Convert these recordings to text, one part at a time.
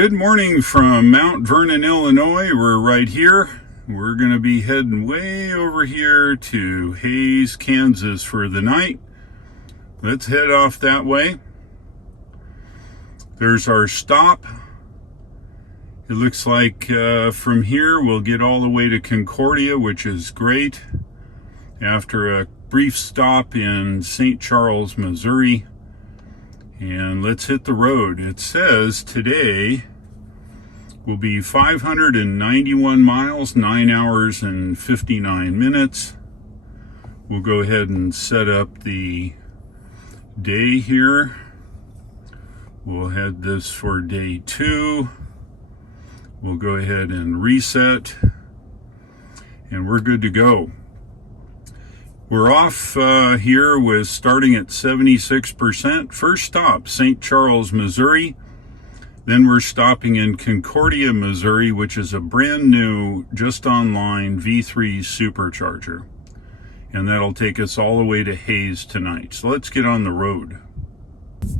Good morning from Mount Vernon, Illinois. We're right here. We're going to be heading way over here to Hays, Kansas for the night. Let's head off that way. There's our stop. It looks like from here we'll get all the way to Concordia, which is great. After a brief stop in St. Charles, Missouri. And let's hit the road. It says today will be 591 miles, 9 hours and 59 minutes. We'll go ahead and set up the day here. We'll head this for day 2. We'll go ahead and reset, and we're good to go. We're off here with starting at 76%. First stop, St. Charles, Missouri. Then we're stopping in Concordia, Missouri, which is a brand new, just online V3 supercharger. And that'll take us all the way to Hays tonight. So let's get on the road.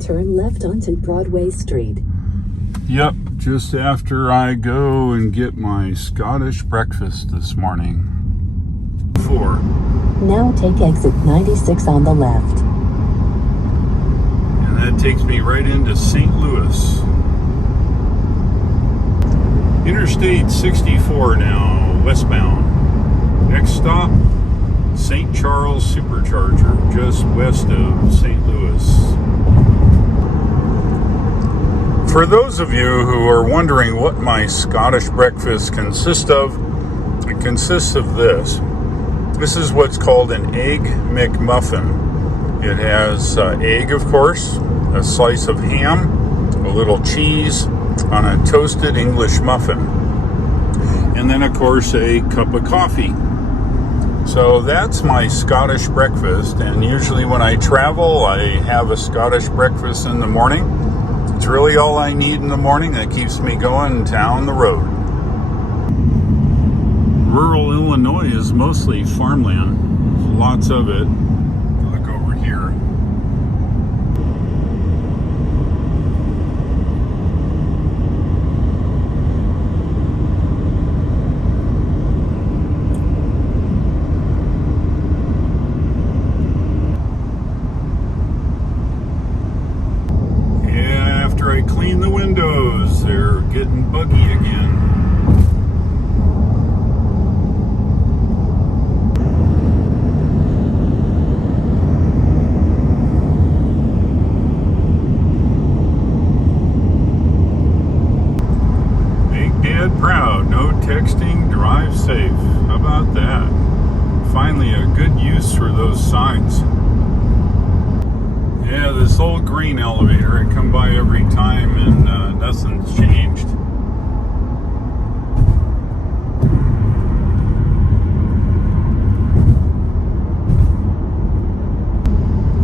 Turn left onto Broadway Street. Yep, just after I go and get my Scottish breakfast this morning. 4. Now take exit 96 on the left. And that takes me right into St. Louis. Interstate 64 now, westbound. Next stop, St. Charles Supercharger, just west of St. Louis. For those of you who are wondering what my Scottish breakfast consists of, it consists of this. This is what's called an Egg McMuffin. It has egg, of course, a slice of ham, a little cheese on a toasted English muffin, and then, of course, a cup of coffee. So that's my Scottish breakfast, and usually when I travel, I have a Scottish breakfast in the morning. It's really all I need in the morning. That keeps me going down the road. Rural Illinois is mostly farmland. There's lots of it. Look over here. Yeah, after I clean the windows, they're getting buggy again. Proud, no texting, drive safe. How about that? Finally a good use for those signs. Yeah, this old green elevator, I come by every time and nothing's changed.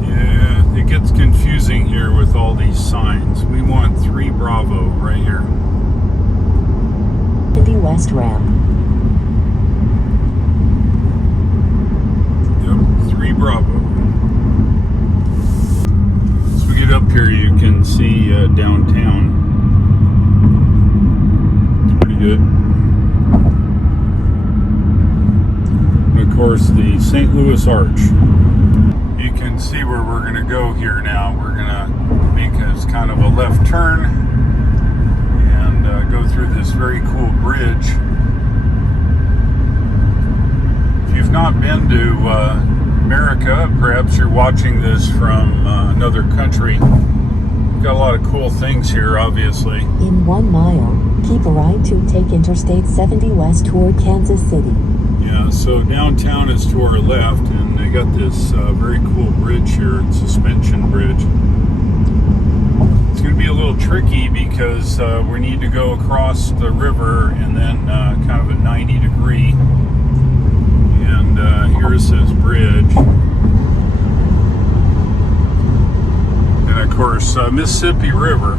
Yeah, it gets confusing here with all these signs. We want 3 Bravo right here. West ramp. Yep, 3 Bravo. As we get up here, you can see downtown. It's pretty good. And of course, the St. Louis Arch. You can see where we're going to go here now. We're going to make a kind of a left turn. Go through this very cool bridge. If you've not been to America, perhaps you're watching this from another country. We've got a lot of cool things here, obviously. In 1 mile, keep a right to take Interstate 70 west toward Kansas City. Yeah, so downtown is to our left, and they got this very cool bridge here, suspension bridge. It's going to be a little tricky because we need to go across the river and then kind of a 90 degree. And here's this bridge. And of course, Mississippi River.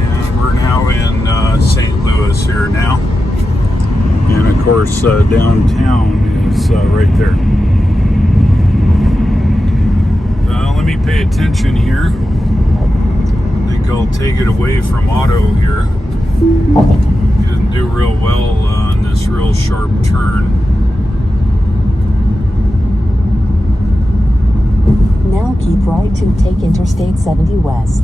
And we're now in St. Louis here now. And of course, downtown is right there. Pay attention here. I think I'll take it away from Otto here. He doesn't do real well on this real sharp turn. Now keep right to take Interstate 70 west.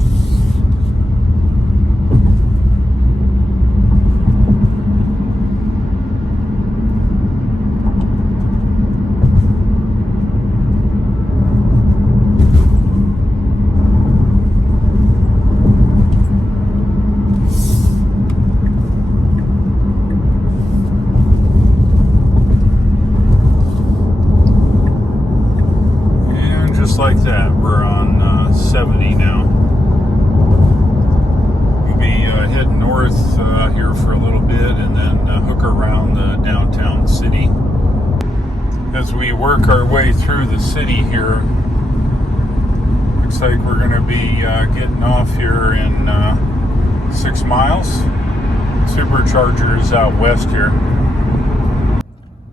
Just like that, we're on 70 now. We'll be heading north here for a little bit and then hook around the downtown city. As we work our way through the city here, looks like we're going to be getting off here in 6 miles. Supercharger is out west here.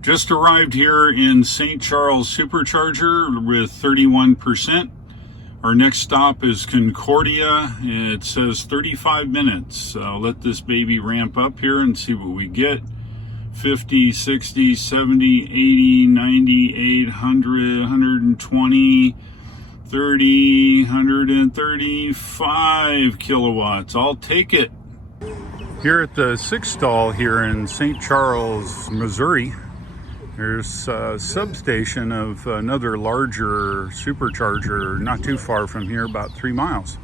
Just arrived here in St. Charles Supercharger with 31%. Our next stop is Concordia. It says 35 minutes. I'll let this baby ramp up here and see what we get. 50, 60, 70, 80, 90, 100, 120, 30, 135 kilowatts. I'll take it. Here at the 6 stall here in St. Charles, Missouri, there's a substation of another larger supercharger not too far from here, about 3 miles.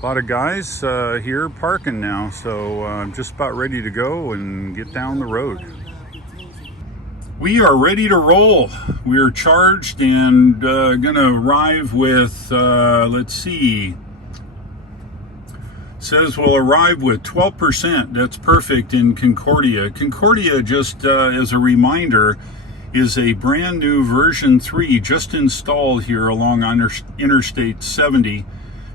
A lot of guys here parking now, so I'm just about ready to go and get down the road. We are ready to roll. We are charged and gonna arrive with, let's see, says we'll arrive with 12%. That's perfect in Concordia. Concordia, just as a reminder, is a brand new version 3 just installed here along Interstate 70.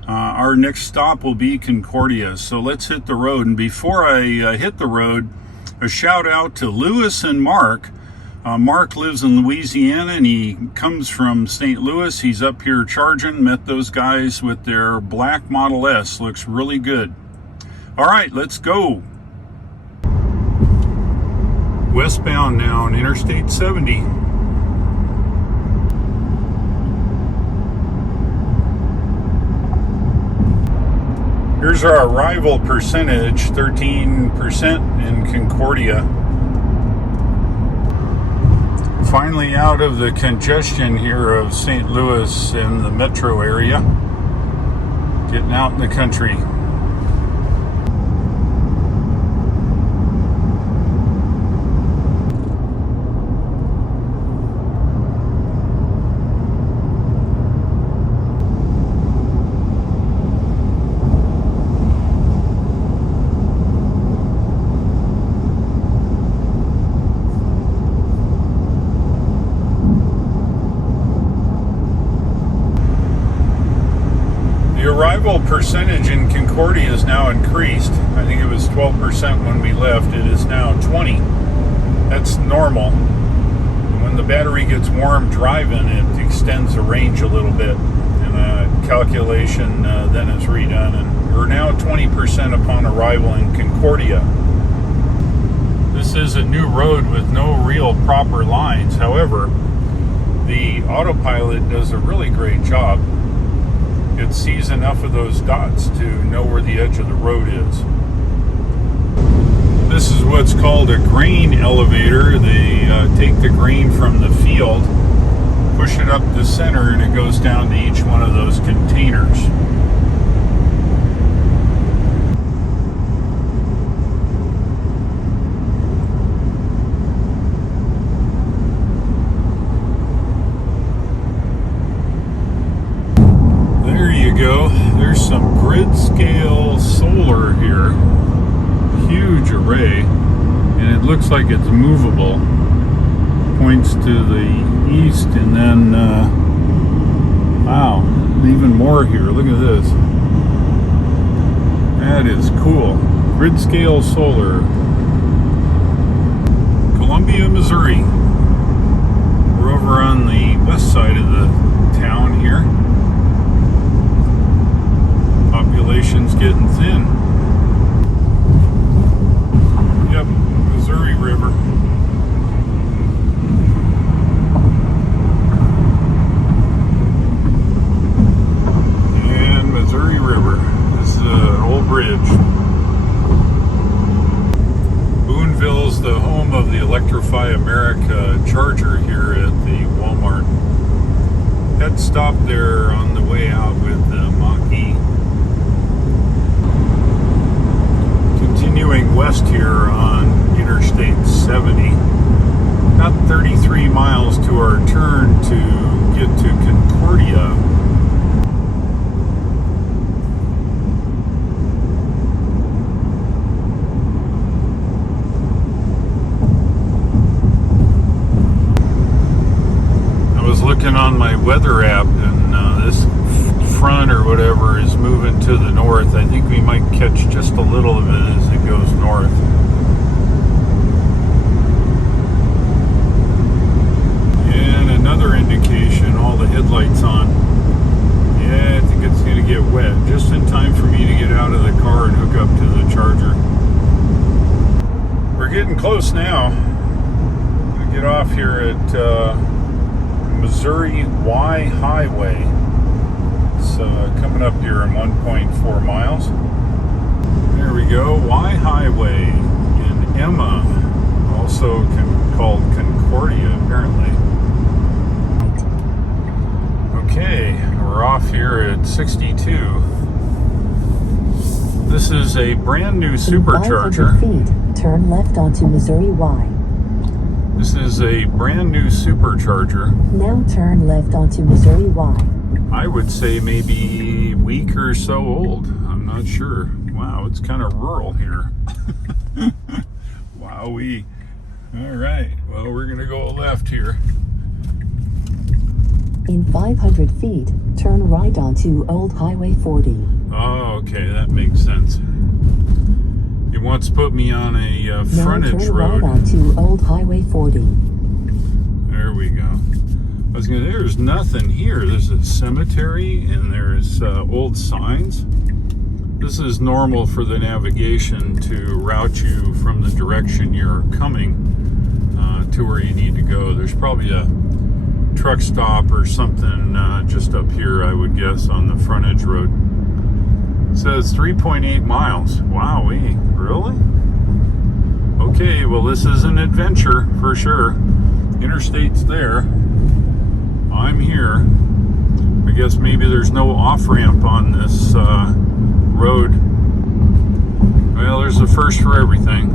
Our next stop will be Concordia. So let's hit the road. And before I hit the road, a shout out to Lewis and Mark. Mark lives in Louisiana and he comes from St. Louis. He's up here charging. Met those guys with their black Model S. Looks really good. All right, let's go. Westbound now on Interstate 70. Here's our arrival percentage, 13% in Concordia. Finally out of the congestion here of St. Louis and the metro area. Getting out in the country. Arrival percentage in Concordia is now increased. I think it was 12% when we left. It is now 20. That's normal. When the battery gets warm driving, it extends the range a little bit. And a calculation then is redone. And we're now 20% upon arrival in Concordia. This is a new road with no real proper lines. However, the autopilot does a really great job. It sees enough of those dots to know where the edge of the road is. This is what's called a grain elevator. They take the grain from the field, push it up the center, and it goes down to each one of those containers. Go. There's some grid scale solar here, huge array, and it looks like it's movable. Points to the east, and then wow, even more here. Look at this. That is cool. Grid scale solar. Columbia, Missouri. We're over on the west side of the town here. there on the way out with the Mach-E. Continuing west here on Interstate 70. About 33 miles to our turn to get to Concordia. Looking on my weather app, and this front or whatever is moving to the north. I think we might catch just a little of it as it goes north. And another indication, all the headlights on. Yeah, I think it's going to get wet just in time for me to get out of the car and hook up to the charger. We're getting close now. I'm going to get off here at Missouri Y Highway. It's coming up here in 1.4 miles. There we go, Y Highway in Emma, also called Concordia apparently. Okay, we're off here at 62. This is a brand new supercharger. 500 feet, turn left onto Missouri Y. This is a brand new supercharger. Now turn left onto Missouri Y. I would say maybe a week or so old. I'm not sure. Wow, it's kind of rural here. Wowee. All right, well, we're going to go left here. In 500 feet, turn right onto Old Highway 40. Oh, okay, that makes sense. It wants to put me on a frontage turn road. Right onto Old Highway 40. There we go. I was gonna. There's nothing here. There's a cemetery and there's old signs. This is normal for the navigation to route you from the direction you're coming to where you need to go. There's probably a truck stop or something just up here, I would guess, on the frontage road. It says 3.8 miles. Wowee, really? Okay, well, this is an adventure for sure. Interstate's there. I'm here. I guess maybe there's no off-ramp on this road. Well, there's a first for everything.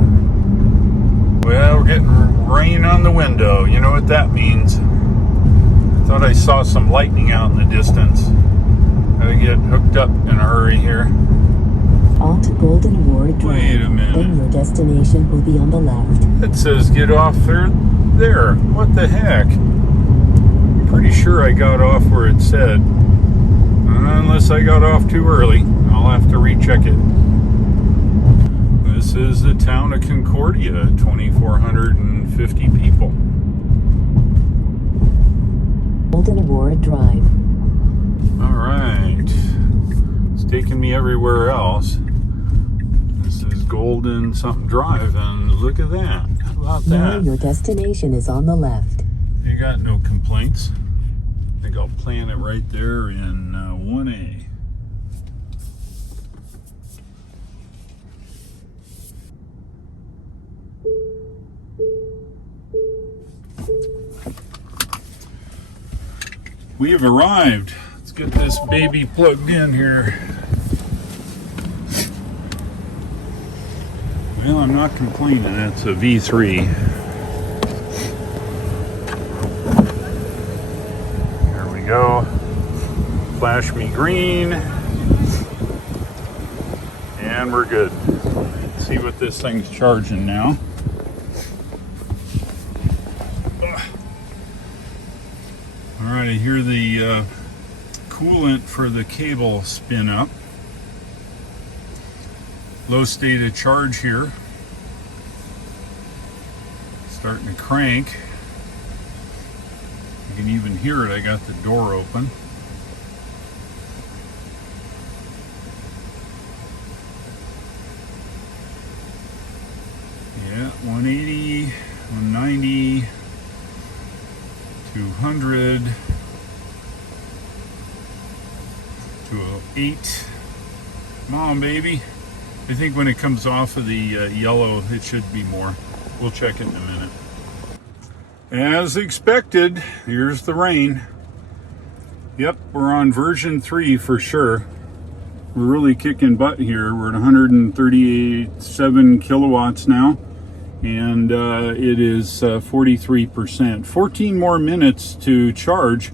Well, we're getting rain on the window. You know what that means. I thought I saw some lightning out in the distance. Gotta get hooked up in a hurry here. On to Golden Award Drive. Wait a minute. Then your destination will be on the left. It says get off there. What the heck? I'm pretty sure I got off where it said. Unless I got off too early. I'll have to recheck it. This is the town of Concordia, 2,450 people. Golden Award Drive. All right. It's taking me everywhere else. This is Golden something Drive, and look at that. How about Now that? your destination is on the left. You got no complaints. I think I'll plan it right there in 1A. We have arrived. Let's get this baby plugged in here. Well, I'm not complaining. It's a V3. There we go. Flash me green. And we're good. Let's see what this thing's charging now. All right, I hear the coolant for the cable spin up. Low state of charge here. Starting to crank. You can even hear it. I got the door open. Yeah, 180, 190, 200, 208. Come on, baby. I think when it comes off of the yellow, it should be more. We'll check it in a minute. As expected, here's the rain. Yep, we're on version 3 for sure. We're really kicking butt here. We're at 137 kilowatts now, and it is 43%. 14 more minutes to charge.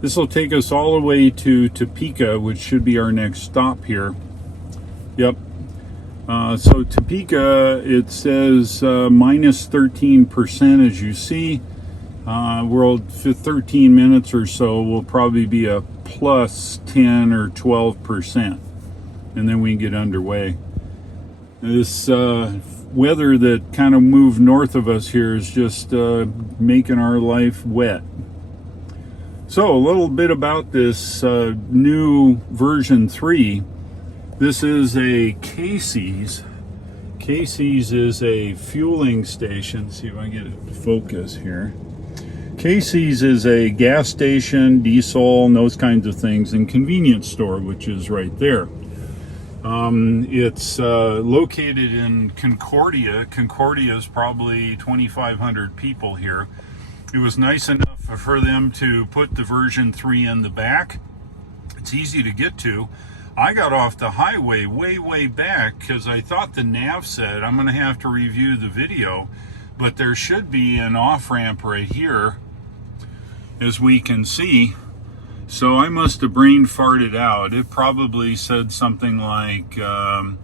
This will take us all the way to Topeka, which should be our next stop here. Yep. So Topeka, it says minus 13%, as you see. We're 13 minutes or so will probably be a plus 10 or 12%, and then we can get underway. This weather that kind of moved north of us here is just making our life wet. So a little bit about this new version 3. This is a Casey's. Casey's is a fueling station. See if I can get it to focus here. Casey's is a gas station, diesel, and those kinds of things, and convenience store, which is right there. It's located in Concordia. Concordia is probably 2,500 people here. It was nice enough for them to put the version 3 in the back. It's easy to get to. I got off the highway way back because I thought the nav said I'm going to have to review the video, but there should be an off-ramp right here, as we can see. So I must have brain farted out. It probably said something like, oh,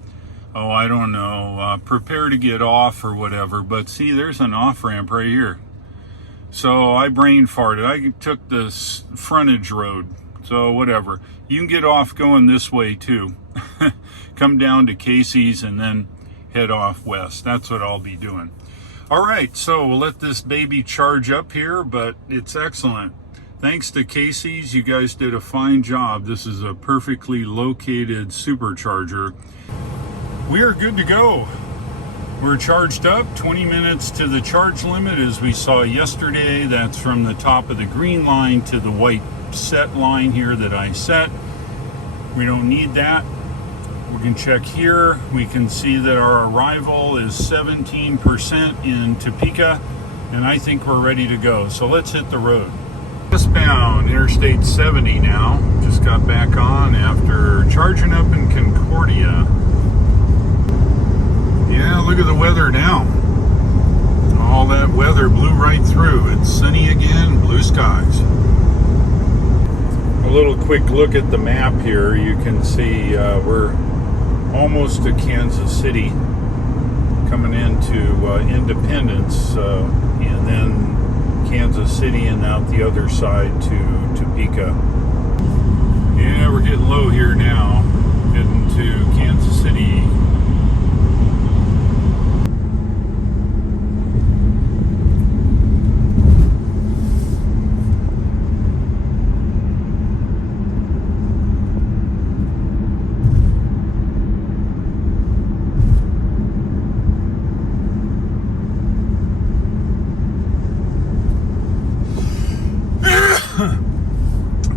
I don't know, prepare to get off or whatever. But see, there's an off-ramp right here. So I brain farted. I took this frontage road. So whatever. You can get off going this way too. Come down to Casey's and then head off west. That's what I'll be doing. All right, so we'll let this baby charge up here, but it's excellent. Thanks to Casey's, you guys did a fine job. This is a perfectly located supercharger. We are good to go. We're charged up, 20 minutes to the charge limit as we saw yesterday. That's from the top of the green line to the white set line here that I set. We don't need that. We can check here. We can see that our arrival is 17% in Topeka, and I think we're ready to go. So let's hit the road. Westbound Interstate 70 now. Just got back on after charging up in Concordia. Yeah, look at the weather now. All that weather blew right through. It's sunny again, blue skies. A little quick look at the map here. You can see we're almost to Kansas City, coming into Independence, and then Kansas City, and out the other side to Topeka. Yeah, we're getting low here now, heading to Kansas City.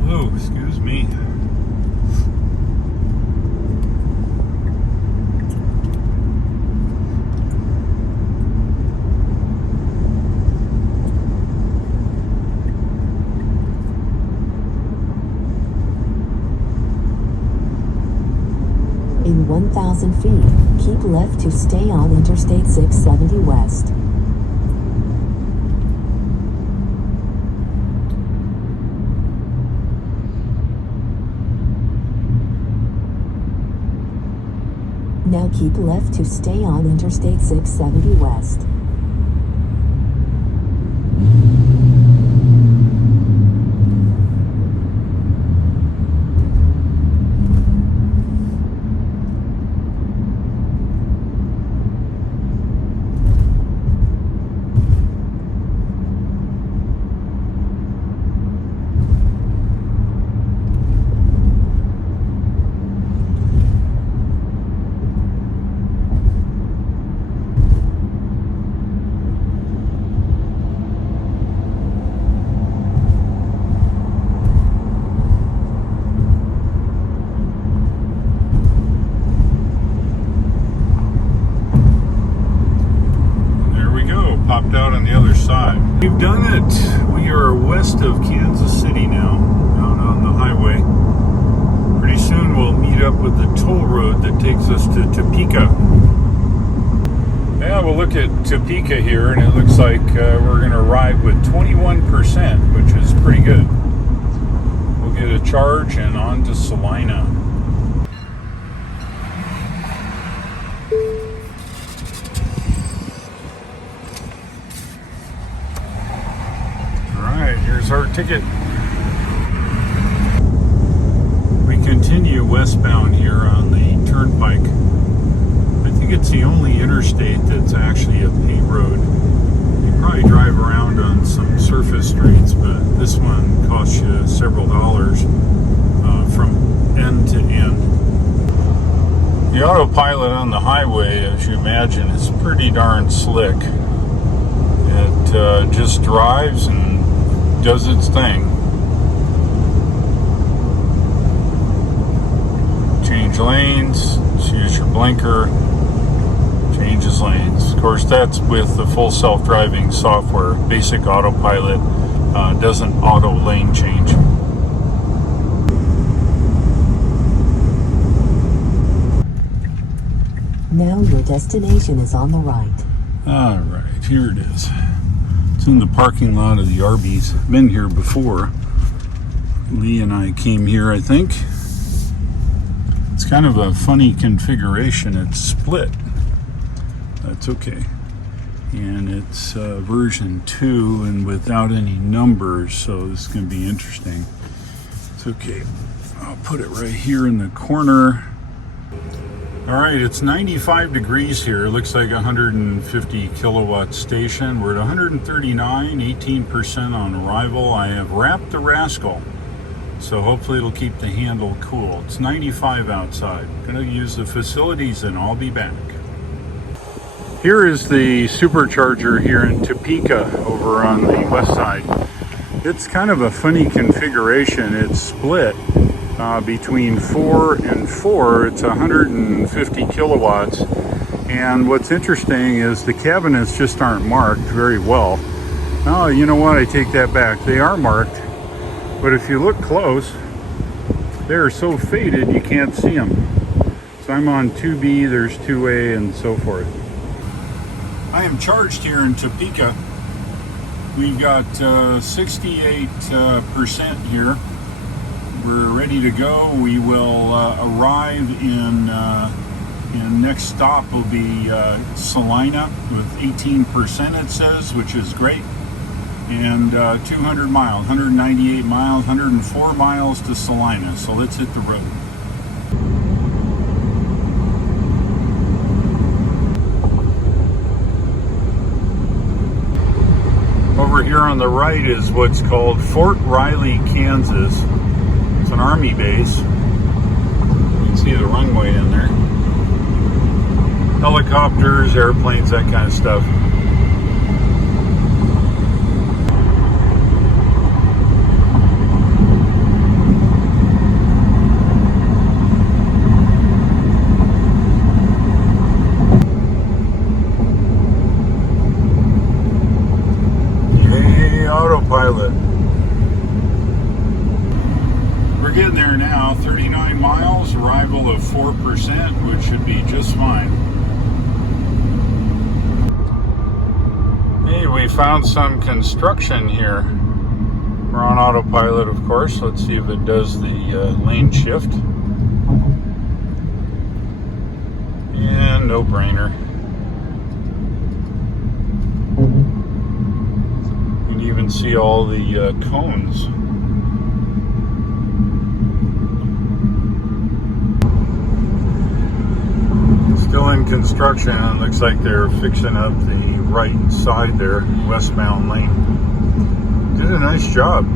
Oh, excuse me. In 1,000 feet, keep left to stay on Interstate 670 West. Now keep left to stay on Interstate 670 West. Popped out on the other side. We've done it. We are west of Kansas City now, out on the that takes us to Topeka. Yeah, we'll look at Topeka here, and it looks like we're going to arrive with 21%, which is pretty good. We'll get a charge and on to Salina. Alright, here's our ticket. We continue westbound here on the turnpike. I think it's the only interstate that's actually a paved road. You probably drive around on some surface streets, but this one costs you several dollars from end to end. The autopilot on the highway, as you imagine, is pretty darn slick. It just drives and does its thing. Change lanes, use your blinker, changes lanes. Of course, that's with the full self-driving software. Basic autopilot doesn't auto lane change. Now your destination is on the right. All right, here it is. It's in the parking lot of the Arby's. Been here before. Lee and I came here, I think. It's kind of a funny configuration. It's split. That's okay. And it's version 2 and without any numbers, so this is going to be interesting. It's okay. I'll put it right here in the corner. All right, it's 95 degrees here. It looks like a 150 kilowatt station. We're at 139, 18% on arrival. I have wrapped the rascal, so hopefully it'll keep the handle cool. It's 95 outside. I'm gonna use the facilities and I'll be back. Here is the supercharger here in Topeka over on the west side. It's kind of a funny configuration. It's split between 4 and 4. It's 150 kilowatts. And what's interesting is the cabinets just aren't marked very well. Oh, you know what? I take that back. They are marked. But if you look close, they're so faded you can't see them. So I'm on 2B, there's 2A, and so forth. I am charged here in Topeka. We've got 68% here. We're ready to go. We will arrive in next stop will be Salina with 18% it says, which is great. And 200 miles, 198 miles, 104 miles to Salina. So let's hit the road. Over here on the right is what's called Fort Riley, Kansas. It's an army base. You can see the runway in there. Helicopters, airplanes, that kind of stuff. Autopilot. We're getting there now. 39 miles, arrival of 4%, which should be just fine. Hey, we found some construction here. We're on autopilot, of course. Let's see if it does the lane shift. And no brainer. Even see all the cones. Still in construction. It looks like they're fixing up the right side there, westbound lane. Did a nice job.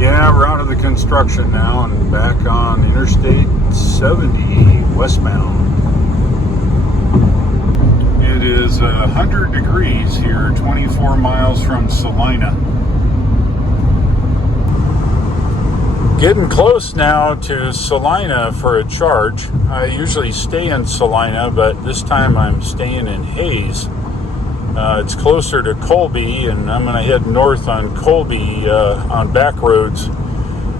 Yeah, we're out of the construction now and back on Interstate 70 westbound. It is 100 degrees here, 24 miles from Salina. Getting close now to Salina for a charge. I usually stay in Salina, but this time I'm staying in Hayes. It's closer to Colby, and I'm going to head north on Colby on back roads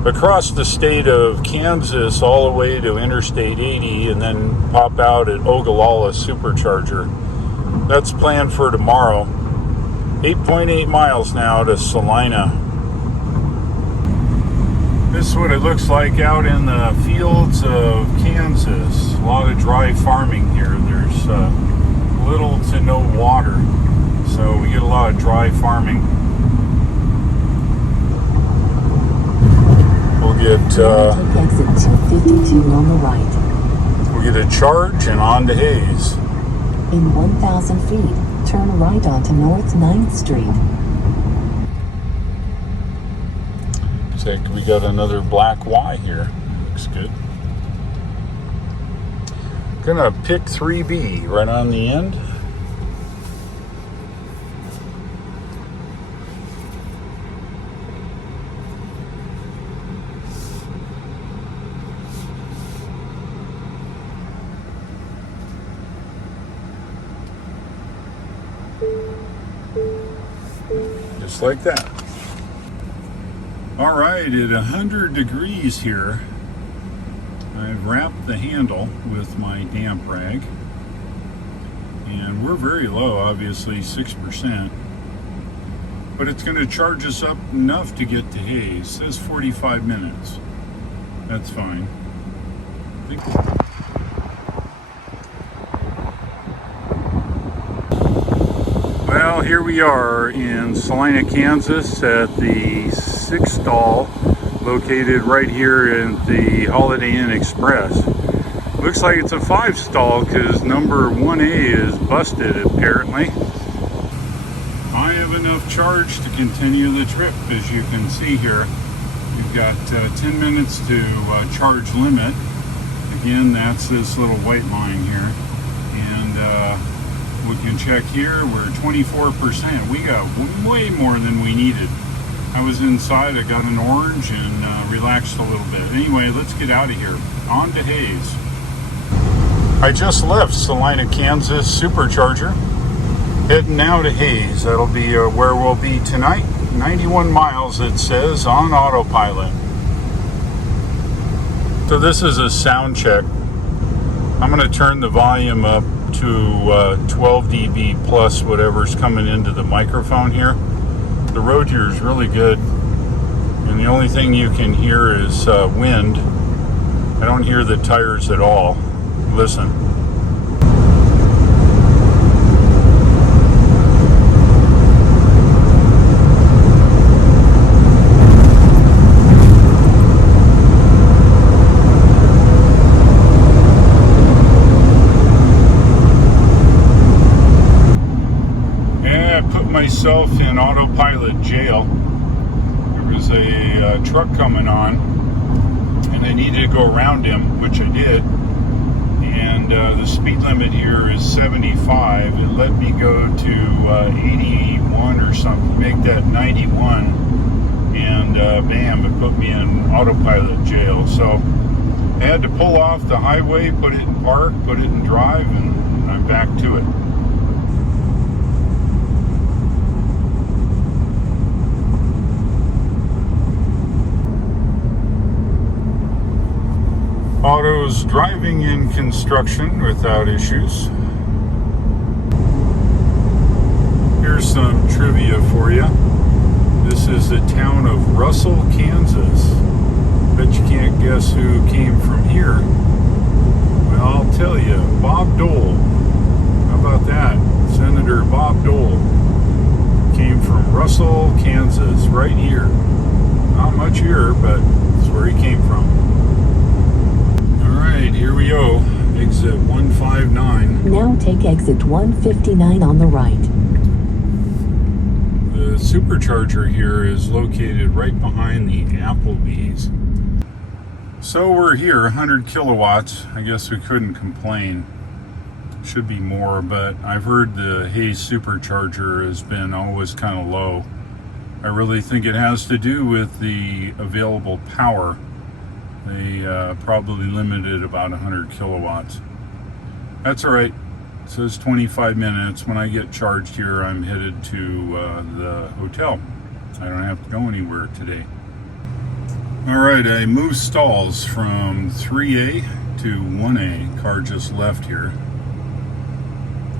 across the state of Kansas all the way to Interstate 80 and then pop out at Ogallala Supercharger. That's planned for tomorrow. 8.8 miles now to Salina. This is what it looks like out in the fields of Kansas. A lot of dry farming here. There's little to no water, so we get a lot of dry farming. We'll get take exit 252 on the right. we'll get a charge and on to Hayes. In 1,000 feet, turn right onto North 9th Street. Looks like we got another black Y here. Looks good. Gonna pick 3B right on the end. Just like that. All right, at 100 degrees here, I've wrapped the handle with my damp rag, and we're very low, obviously 6%, but it's going to charge us up enough to get to Hayes. It says 45 minutes. That's fine. Well, here we are in Salina, Kansas at the 6 stall located right here in the Holiday Inn Express. Looks like it's a 5 stall because number 1A is busted apparently. I have enough charge to continue the trip, as you can see here. We've got 10 minutes to charge limit. Again, that's this little white line here. And we can check here, we're 24%. We got way more than we needed. I was inside, I got an orange and relaxed a little bit. Anyway, let's get out of here. On to Hayes. I just left Salina, Kansas Supercharger. Heading now to Hayes. That'll be where we'll be tonight. 91 miles, it says, on autopilot. So this is a sound check. I'm going to turn the volume up to 12 dB plus whatever's coming into the microphone here. The road here is really good, and the only thing you can hear is wind. I don't hear the tires at all. Listen. Myself in autopilot jail. There was a truck coming on and I needed to go around him, which I did, and the speed limit here is 75. It let me go to 81 or something, make that 91, and bam, it put me in autopilot jail. So I had to pull off the highway, put it in park, put it in drive, and I'm back to it. Auto's driving in construction without issues. Here's some trivia for you. This is the town of Russell, Kansas. Bet you can't guess who came from here. Well, I'll tell you, Bob Dole. How about that? Senator Bob Dole came from Russell, Kansas, right here. Not much here, but that's where he came from. Alright, here we go. Exit 159. Now take exit 159 on the right. The supercharger here is located right behind the Applebee's. So we're here, 100 kilowatts. I guess we couldn't complain. Should be more, but I've heard the Hayes supercharger has been always kind of low. I really think it has to do with the available power. They probably limited about 100 kilowatts. That's all right. It says 25 minutes. When I get charged here, I'm headed to the hotel. I don't have to go anywhere today. All right, I moved stalls from 3A to 1A. Car just left here.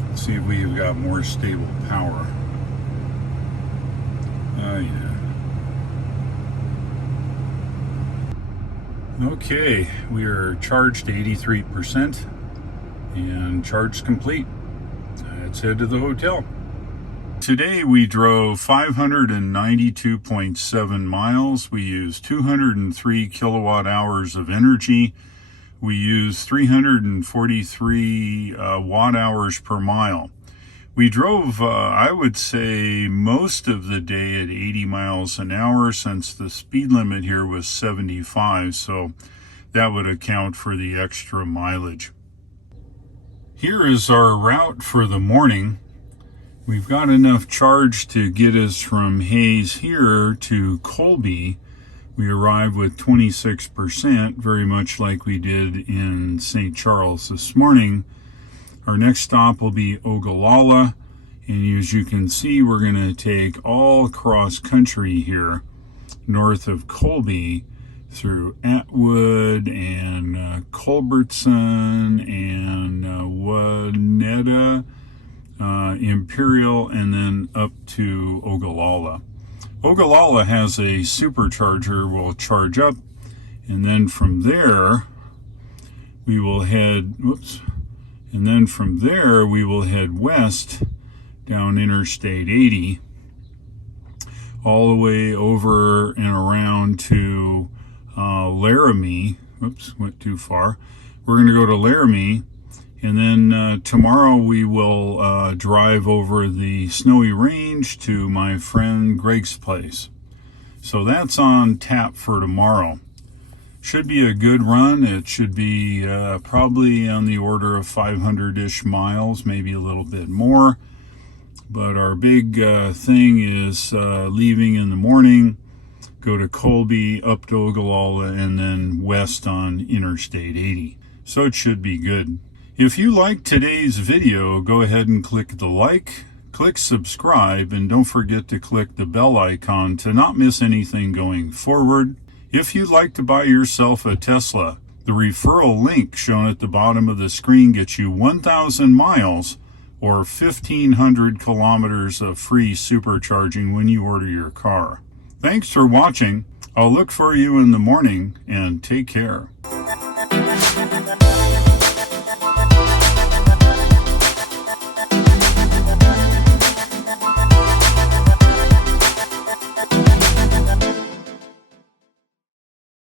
Let's see if we've got more stable power. Oh yeah. Okay, we are charged to 83% and charge complete. Let's head to the hotel. Today we drove 592.7 miles. We used 203 kilowatt hours of energy. We used 343 watt hours per mile. We drove, I would say, most of the day at 80 miles an hour since the speed limit here was 75, so that would account for the extra mileage. Here is our route for the morning. We've got enough charge to get us from Hayes here to Colby. We arrive with 26%, very much like we did in St. Charles this morning. Our next stop will be Ogallala, and as you can see, we're going to take all cross country here, north of Colby, through Atwood and Culbertson and Waneta, Imperial, and then up to Ogallala. Ogallala has a supercharger we'll charge up, and then from there we will head, west down Interstate 80, all the way over and around to Laramie. Went too far. We're going to go to Laramie, and then tomorrow we will drive over the Snowy Range to my friend Greg's place. So that's on tap for tomorrow. Should be a good run. It should be probably on the order of 500-ish miles, maybe a little bit more. But our big thing is leaving in the morning, go to Colby, up to Ogallala, and then west on Interstate 80. So it should be good. If you liked today's video, go ahead and click the like, click subscribe, and don't forget to click the bell icon to not miss anything going forward. If you'd like to buy yourself a Tesla, the referral link shown at the bottom of the screen gets you 1,000 miles or 1,500 kilometers of free supercharging when you order your car. Thanks for watching. I'll look for you in the morning, and take care.